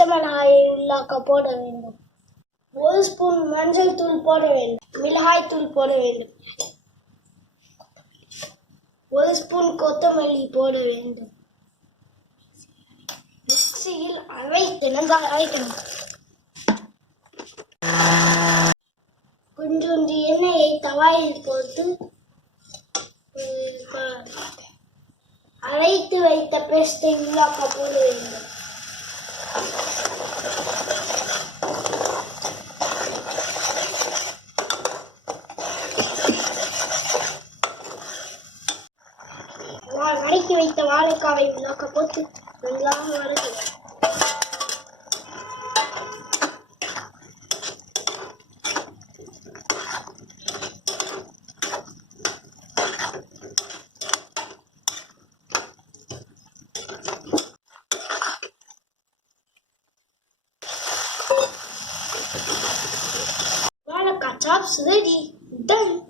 பச்சை மிளகாயை உள்ளாக்க போட வேண்டும். 1 ஸ்பூன் மஞ்சள் தூள் போட வேண்டும். மிளகாய் தூள் போட வேண்டும். 1 ஸ்பூன் கொத்தமல்லி போட வேண்டும். மிக்சியில் அரைக்கணும். கொஞ்சோண்டு எண்ணெயை தவாயில் போட்டு அரைத்து வைத்த பேஸ்டை உள்ளாக்க போட வேண்டும். நறுக்கி வைத்த வாழைக்காவை உள்ளாக்க போட்டு நன்றாக வறுக்கலாம். Chops ready. Done.